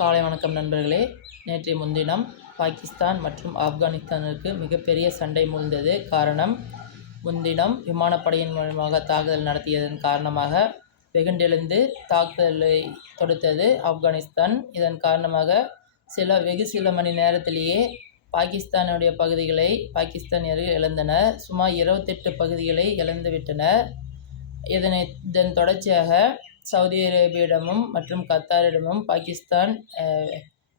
காலை வணக்கம் நண்பர்களே. நேற்றைய முன்தினம் பாகிஸ்தான் மற்றும் ஆப்கானிஸ்தானிற்கு மிகப்பெரிய சண்டை முழுந்தது காரணம் முன்தினம் விமானப்படையின் மூலமாக தாக்குதல் நடத்தியதன் காரணமாக வெகுண்டெழுந்து தாக்குதலை தொடுத்தது ஆப்கானிஸ்தான். இதன் காரணமாக சில வெகு சில மணி நேரத்திலேயே பாகிஸ்தானுடைய பகுதிகளை பாகிஸ்தானியர்கள் இழந்தனர். சுமார் இருபத்தெட்டு பகுதிகளை இழந்துவிட்டனர். இதனை இதன் தொடர்ச்சியாக சவுதி அரேபியிடமும் மற்றும் கத்தாரிடமும் பாகிஸ்தான்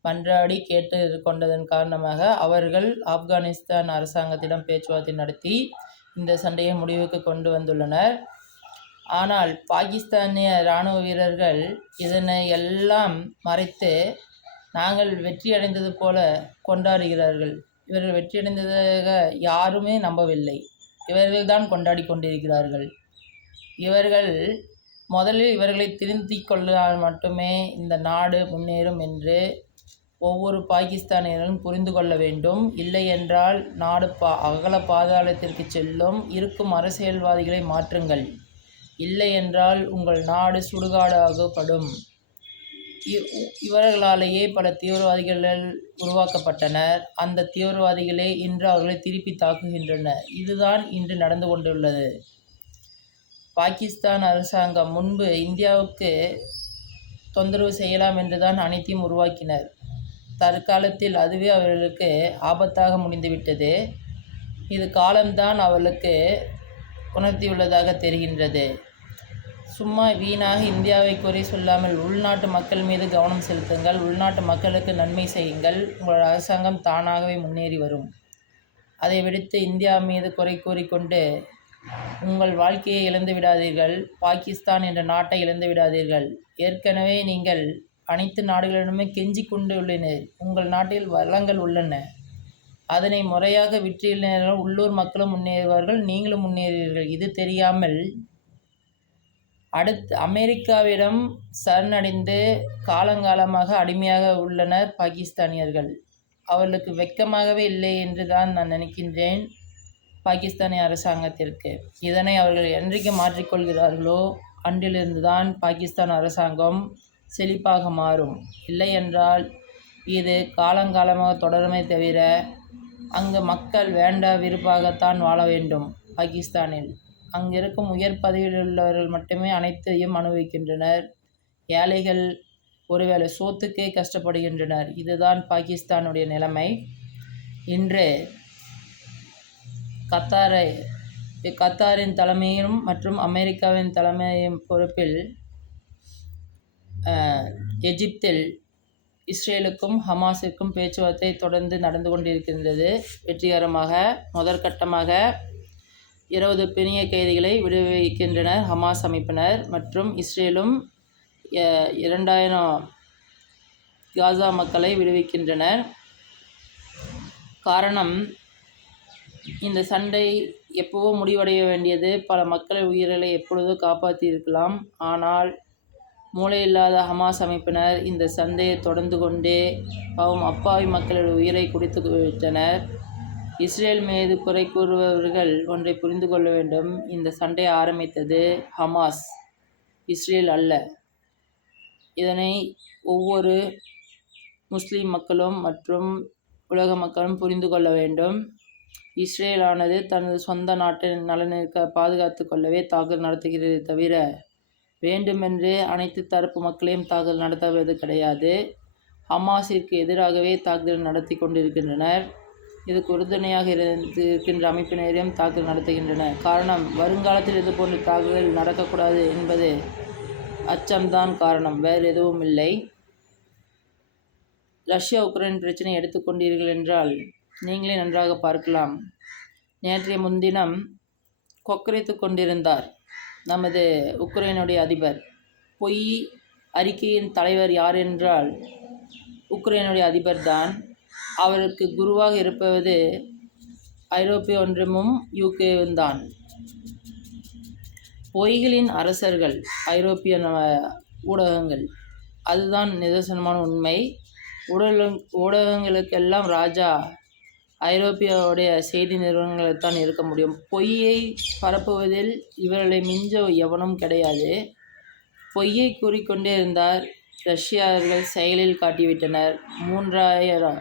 மன்றாடி கேட்டு கொண்டதன் காரணமாக அவர்கள் ஆப்கானிஸ்தான் அரசாங்கத்திடம் பேச்சுவார்த்தை நடத்தி இந்த சண்டையை முடிவுக்கு கொண்டு வந்துள்ளனர். ஆனால் பாகிஸ்தானிய இராணுவ வீரர்கள் இதனை எல்லாம் மறைத்து நாங்கள் வெற்றியடைந்தது போல கொண்டாடுகிறார்கள். இவர்கள் வெற்றியடைந்ததாக யாருமே நம்பவில்லை. இவர்கள்தான் கொண்டாடி கொண்டிருக்கிறார்கள். இவர்கள் முதலில் இவர்களை திருத்திக் கொள்ளால் மட்டுமே இந்த நாடு முன்னேறும் என்று ஒவ்வொரு பாகிஸ்தானியரும் புரிந்து கொள்ள வேண்டும். இல்லை என்றால் நாடு பா அகல பாதாளத்திற்கு செல்லும் இருக்கும் அரசியல்வாதிகளை மாற்றுங்கள். இல்லை என்றால் உங்கள் நாடு சுடுகாடாகப்படும். இவர்களாலேயே பல தீவிரவாதிகள் உருவாக்கப்பட்டனர். அந்த தீவிரவாதிகளே இன்று அவர்களை திருப்பி தாக்குகின்றனர். இதுதான் இன்று நடந்து கொண்டுள்ளது. பாகிஸ்தான் அரசாங்கம் முன்பு இந்தியாவுக்கு தொந்தரவு செய்யலாம் என்று தான் அனைத்தையும் உருவாக்கினர். தற்காலத்தில் அதுவே அவர்களுக்கு ஆபத்தாக முடிந்துவிட்டது. இது காலம்தான் அவர்களுக்கு உணர்த்தியுள்ளதாக தெரிகின்றது. சும்மா வீணாக இந்தியாவை குறை சொல்லாமல் உள்நாட்டு மக்கள் மீது கவனம் செலுத்துங்கள் உள்நாட்டு மக்களுக்கு நன்மை செய்யுங்கள் உங்கள் அரசாங்கம் தானாகவே முன்னேறி வரும். அதை விடுத்து இந்தியா மீது குறை கூறிக்கொண்டு உங்கள் வாழ்க்கையை இழந்து விடாதீர்கள். பாகிஸ்தான் என்ற நாட்டை இழந்து விடாதீர்கள். ஏற்கனவே நீங்கள் அனைத்து நாடுகளிடமே கெஞ்சி கொண்டு உள்ளனர். உங்கள் நாட்டில் வளங்கள் உள்ளன. அதனை முறையாக விற்றினர் உள்ளூர் மக்களும் முன்னேறுவார்கள். நீங்களும் முன்னேறுவீர்கள். இது தெரியாமல் அடுத்து அமெரிக்காவிடம் சரணடைந்து காலங்காலமாக அடிமையாக உள்ளனர் பாகிஸ்தானியர்கள். அவர்களுக்கு வெட்கமாகவே இல்லை என்று தான் நான் நினைக்கின்றேன். பாகிஸ்தானிய அரசாங்கத்திற்கு இதனை அவர்கள் என்றைக்கு மாற்றிக்கொள்கிறார்களோ அன்றிலிருந்து தான் பாகிஸ்தான் அரசாங்கம் செழிப்பாக மாறும். இல்லை என்றால் இது காலங்காலமாக தொடருமே தவிர அங்கு மக்கள் வேண்ட விருப்பாகத்தான் வாழ வேண்டும் பாகிஸ்தானில். அங்கிருக்கும் உயர் பதவியில் உள்ளவர்கள் மட்டுமே அனைத்தையும் அனுபவிக்கின்றனர். ஏழைகள் ஒருவேளை சோத்துக்கே கஷ்டப்படுகின்றனர். இதுதான் பாகிஸ்தானுடைய நிலைமை. இன்று கத்தாரை கத்தாரின் தலைமையும் மற்றும் அமெரிக்காவின் தலைமையும் பொறுப்பில் எஜிப்தில் இஸ்ரேலுக்கும் ஹமாஸிற்கும் பேச்சுவார்த்தை தொடர்ந்து நடந்து கொண்டிருக்கின்றது. வெற்றிகரமாக முதற்கட்டமாக இருபது பிணைய கைதிகளை விடுவிக்கின்றனர் ஹமாஸ் அமைப்பினர் மற்றும் இஸ்ரேலும் இரண்டாயிரம் காசா மக்களை விடுவிக்கின்றனர். காரணம் இந்த சண்டை எப்போவோ முடிவடைய வேண்டியது. பல மக்கள் உயிர்களை எப்பொழுதோ காப்பாற்றியிருக்கலாம். ஆனால் மூளையில்லாத ஹமாஸ் அமைப்பினர் இந்த சண்டையை தொடர்ந்து கொண்டே பாவம் அப்பாவி மக்களுடைய உயிரை குடித்து விட்டனர். இஸ்ரேல் மீது குறை கூறுபவர்கள் ஒன்றை புரிந்து கொள்ள வேண்டும். இந்த சண்டை ஆரம்பித்தது ஹமாஸ் இஸ்ரேல் அல்ல. இதனை ஒவ்வொரு முஸ்லீம் மக்களும் மற்றும் உலக மக்களும் புரிந்து கொள்ள வேண்டும். இஸ்ரேலானது தனது சொந்த நாட்டின் நலனுக்கு பாதுகாத்து கொள்ளவே தாக்குதல் நடத்துகிறது தவிர வேண்டுமென்றே அனைத்து தரப்பு மக்களையும் தாக்குதல் நடத்துவது கிடையாது. ஹமாஸிற்கு எதிராகவே தாக்குதல் நடத்தி கொண்டிருக்கின்றனர். இதுக்கு உறுதுணையாக இருந்து இருக்கின்ற அமைப்பினரையும் தாக்குதல் நடத்துகின்றனர் காரணம் வருங்காலத்தில் இது போன்ற தாக்குதல் நடக்கக்கூடாது என்பது அச்சம்தான் காரணம். வேறு எதுவும் இல்லை. ரஷ்யா உக்ரைன் பிரச்சனை எடுத்துக்கொண்டீர்கள் என்றால் நீங்களே நன்றாக பார்க்கலாம். நேற்றைய முன்தினம் கொக்கரித்து கொண்டிருந்தார் நமது உக்ரைனுடைய அதிபர். பொய் அறிக்கையின் தலைவர் யார் என்றால் உக்ரைனுடைய அதிபர் தான் அவருக்கு குருவாக இருப்பது ஐரோப்பிய ஒன்றியமும் யூகேவும் தான். பொய்களின் அரசர்கள் ஐரோப்பிய ஊடகங்கள். அதுதான் நிதர்சனமான உண்மை. ஊடக ஊடகங்களுக்கெல்லாம் ராஜா ஐரோப்பியாவுடைய செய்தி நிறுவனங்களைத்தான் இருக்க முடியும். பொய்யை பரப்புவதில் இவர்களை மிஞ்ச எவனும் கிடையாது. பொய்யை கூறிக்கொண்டே இருந்தார். ரஷ்யர்கள் செயலில் காட்டிவிட்டனர். மூன்றாயிரம்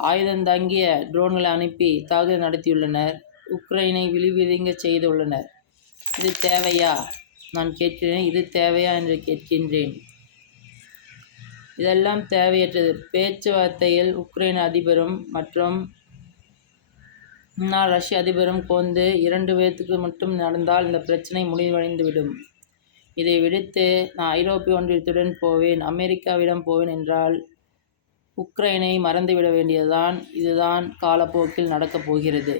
ஆயுதம் ஆயுதந்தாங்கிய ட்ரோன்களை அனுப்பி தாக்குதல் நடத்தியுள்ளனர். உக்ரைனை விழிவிதுங்கச் செய்துள்ளனர். இது தேவையா? நான் கேட்கிறேன். இது தேவையா என்று கேட்கின்றேன். இதெல்லாம் தேவையற்றது. பேச்சுவார்த்தையில் உக்ரைன் அதிபரும் மற்றும் முன்னாள் ரஷ்ய அதிபரும் கோந்து இரண்டு பேர்த்துக்கு மட்டும் நடந்தால் இந்த பிரச்சனை முடிவடைந்துவிடும். இதை விடுத்து நான் ஐரோப்பிய ஒன்றியத்துடன் போவேன் அமெரிக்காவிடம் போவேன் என்றால் உக்ரைனை மறந்துவிட வேண்டியதுதான் இதுதான் காலப்போக்கில் நடக்கப் போகிறது.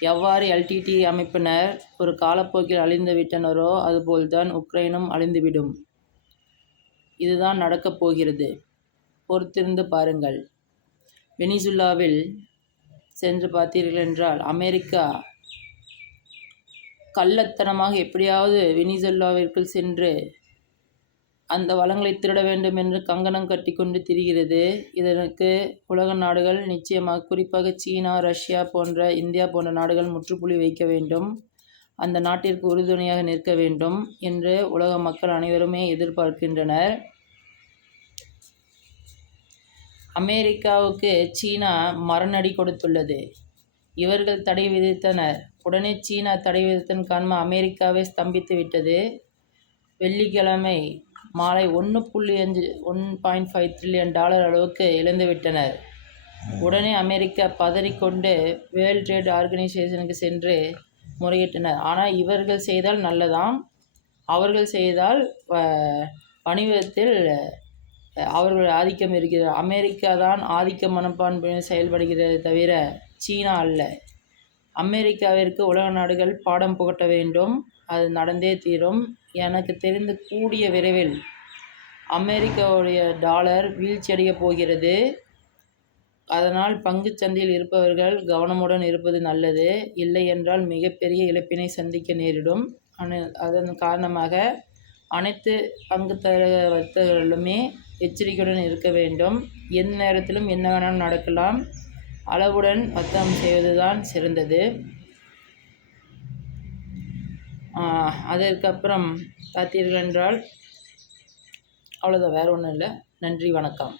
எவ்வாறு எல்டிடி அமைப்பினர் ஒரு காலப்போக்கில் அழிந்து விட்டனரோ அதுபோல்தான் உக்ரைனும் அழிந்துவிடும். இதுதான் நடக்கப் போகிறது. பொறுத்திருந்து பாருங்கள். வெனிசுலாவில் சென்று பார்த்தீர்கள் என்றால் அமெரிக்கா கள்ளத்தனமாக எப்படியாவது வெனிசுலாவிற்குள் சென்று அந்த வளங்களை திருட வேண்டும் என்று கங்கணம் கட்டி கொண்டு திரிகிறது. இதற்கு உலக நாடுகள் நிச்சயமாக குறிப்பாக சீனா ரஷ்யா போன்ற இந்தியா போன்ற நாடுகள் முற்றுப்புள்ளி வைக்க வேண்டும். அந்த நாட்டிற்கு உறுதுணையாக நிற்க வேண்டும் என்று உலக மக்கள் அனைவருமே எதிர்பார்க்கின்றனர். அமெரிக்காவுக்கு சீனா மரணடி கொடுத்துள்ளது. இவர்கள் தடை விதித்தனர். உடனே சீனா தடை விதித்தன் காரணமாக அமெரிக்காவே ஸ்தம்பித்து விட்டது. வெள்ளிக்கிழமை மாலை ஒன்று புள்ளி அஞ்சு one point five trillion dollar அளவுக்கு இழந்துவிட்டனர் உடனே அமெரிக்கா பதறிக்கொண்டு வேர்ல்ட் ட்ரேட் ஆர்கனைசேஷனுக்கு சென்று முறையிட்டனர். ஆனால் இவர்கள் செய்தால் நல்லதாம். அவர்கள் செய்தால் வ- வணிகத்தில் அவர்கள் ஆதிக்கம் இருக்கிறது அமெரிக்கா தான் ஆதிக்க மனப்பான்மையுடன் செயல்படுகிறது தவிர சீனா அல்ல. அமெரிக்காவிற்கு உலக நாடுகள் பாடம் புகட்ட வேண்டும். அது நடந்தே தீரும். எனக்கு தெரிந்து கூடிய விரைவில் அமெரிக்காவுடைய டாலர் வீழ்ச்சியடையப் போகிறது. அதனால் பங்கு சந்தையில் இருப்பவர்கள் கவனமுடன் இருப்பது நல்லது. இல்லை என்றால் மிகப்பெரிய இழப்பினை சந்திக்க நேரிடும். அனு அதன் காரணமாக அனைத்து பங்கு தர வர்த்தகர்களுமே எச்சரிக்கையுடன் இருக்க வேண்டும். எந்த நேரத்திலும் என்ன வேணாலும் நடக்கலாம். அளவுடன் வர்த்தகம் செய்வதுதான் சிறந்தது. அதற்கப்புறம் பார்த்தீர்கள் என்றால் அவ்வளோதான் வேறு ஒன்றும் இல்லை. நன்றி வணக்கம்.